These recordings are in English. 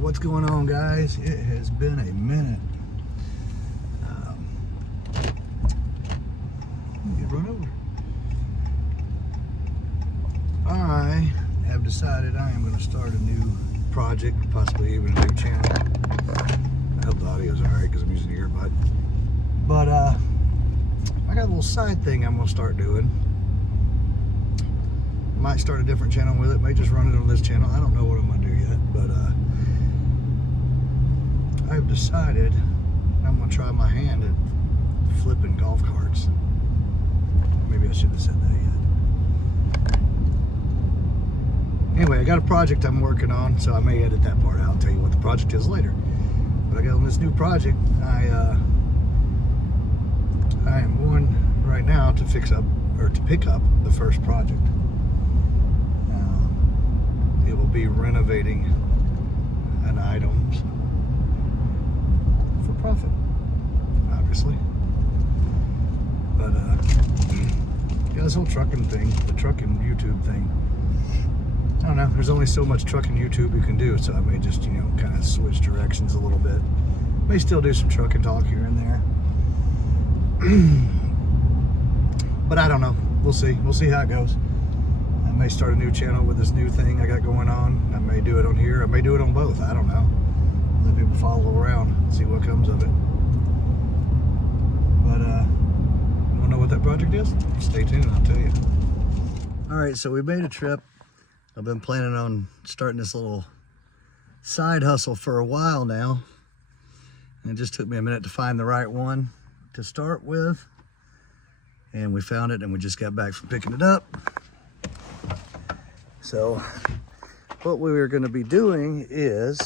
what's going on, guys? It has been a minute. Get run over. I have decided I am going to start a new project, possibly even a new channel. I hope the audio is alright because I'm using the earbud. But I got a little side thing I'm going to start doing. Might start a different channel with it, may just run it on this channel. I don't know what I'm going to do yet, but I've decided I'm going to try my hand at flipping golf carts. Maybe I shouldn't have said that yet. Anyway, I got a project I'm working on, so I may edit that part out and tell you what the project is later. But I got on this new project. I am going right now to pick up the first project. It will be renovating an item for profit, obviously. But yeah, this whole trucking thing, the trucking YouTube thing, I don't know, there's only so much trucking YouTube you can do, so I may just, you know, kind of switch directions a little bit. May still do some trucking talk here and there. But I don't know. We'll see. We'll see how it goes. I may start a new channel with this new thing I got going on. I may do it on here. I may do it on both. I don't know. Let people follow around, see what comes of it. But you want to know what that project is? Stay tuned, I'll tell you. All right, so we made a trip. I've been planning on starting this little side hustle for a while now. And it just took me a minute to find the right one to start with. And we found it, and we just got back from picking it up. So what we were going to be doing is,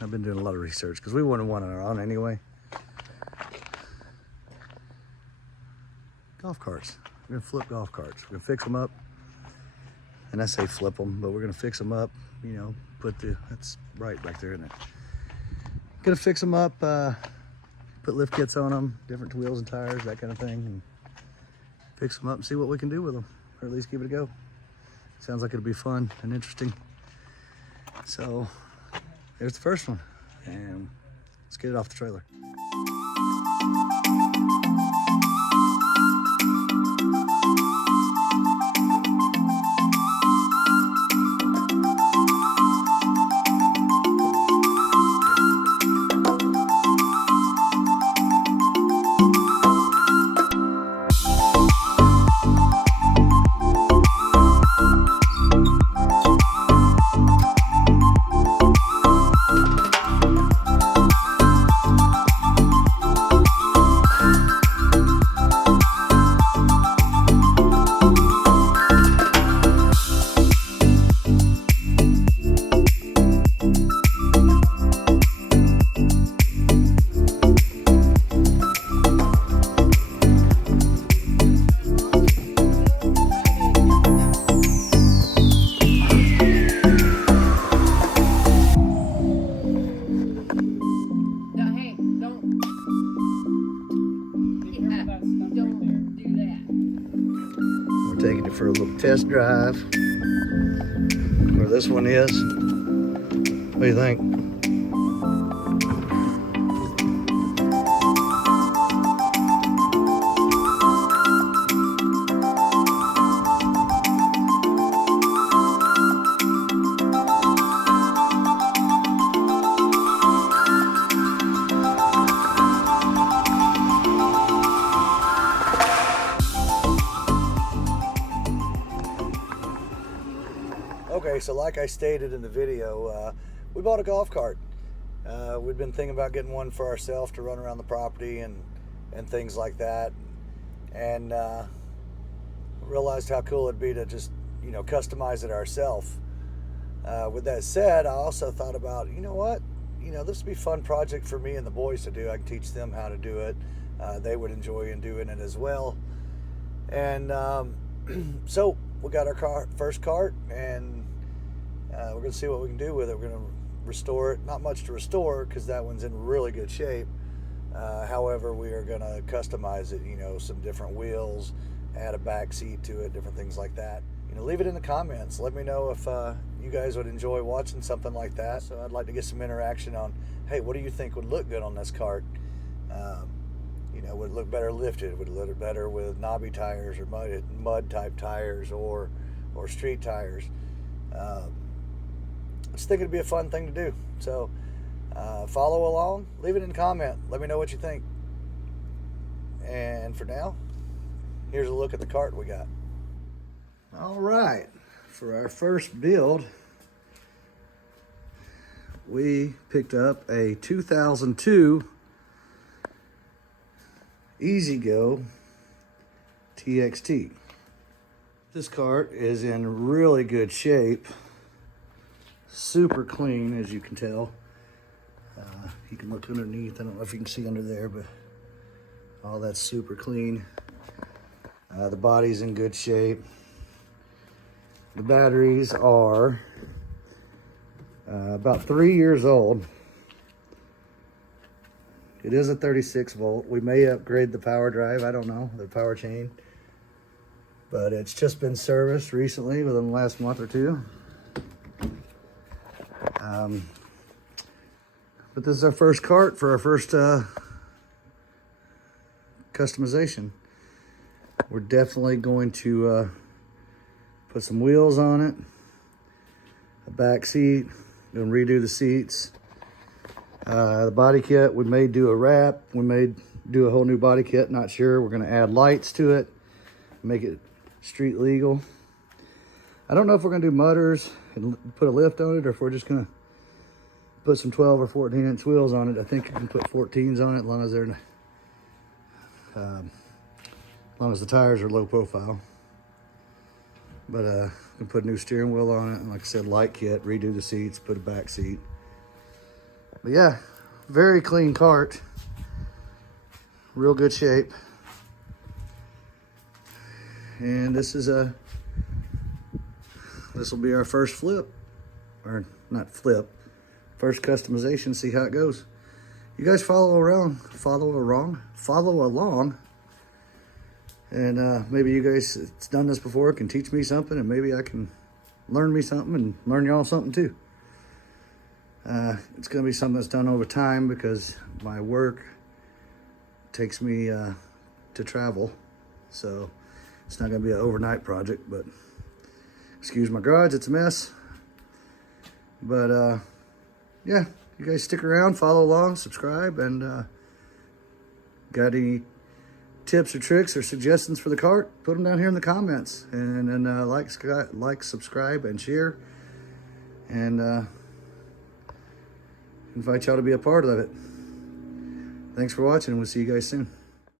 I've been doing a lot of research because we wanted one on our own anyway. Golf carts. We're going to flip golf carts. We're going to fix them up. And I say flip them, but we're going to fix them up. You know, that's right back there, isn't it? Going to fix them up, put lift kits on them, different wheels and tires, that kind of thing, and fix them up and see what we can do with them. Or at least give it a go. Sounds like it'll be fun and interesting. So there's the first one, and let's get it off the trailer. Taking it for a little test drive where this one is. What do you think? Okay, so like I stated in the video, we bought a golf cart. We've been thinking about getting one for ourselves to run around the property and things like that. And realized how cool it'd be to just, you know, customize it ourselves. With that said, I also thought about, you know what? You know, this would be a fun project for me and the boys to do. I can teach them how to do it. They would enjoy doing it as well. And so we got our first cart, and we're going to see what we can do with it. We're going to restore it. Not much to restore because that one's in really good shape. However, we are going to customize it, you know, some different wheels, add a back seat to it, different things like that. leave it in the comments. Let me know if you guys would enjoy watching something like that. So I'd like to get some interaction on, hey, what do you think would look good on this cart? Would it look better lifted? Would it look better with knobby tires or mud type tires or street tires? I just think it'd be a fun thing to do. So follow along, leave it in a comment. Let me know what you think. And for now, here's a look at the cart we got. All right, for our first build, we picked up a 2002 EZGO TXT. This cart is in really good shape, super clean, as you can tell. You can look underneath. I don't know if you can see under there, but all that's super clean. The body's in good shape. The batteries are about 3 years old. It is a 36 volt. We may upgrade the power drive. I don't know, the power chain. But it's just been serviced recently within the last month or two. But this is our first cart for our first customization. We're definitely going to put some wheels on it, a back seat, gonna redo the seats. The body kit, we may do a wrap, we may do a whole new body kit, not sure. We're gonna add lights to it, make it street legal. I don't know if we're gonna do mudders and put a lift on it, or if we're just gonna put some 12 or 14-inch wheels on it. I think you can put 14s on it as long as they're as long as the tires are low profile. But we can put a new steering wheel on it, and like I said, light kit, redo the seats, put a back seat. But yeah, very clean cart, real good shape. And this will be our first flip, or not flip, first customization. See how it goes. You guys follow along, and maybe you guys that's done this before can teach me something, and maybe I can learn me something and learn y'all something too. It's gonna be something that's done over time because my work takes me to travel, so it's not gonna be an overnight project. But excuse my garage, it's a mess. But yeah, you guys stick around, follow along, subscribe, and got any tips or tricks or suggestions for the cart, put them down here in the comments. And then like, subscribe, and share, and invite y'all to be a part of it. Thanks for watching. We'll see you guys soon.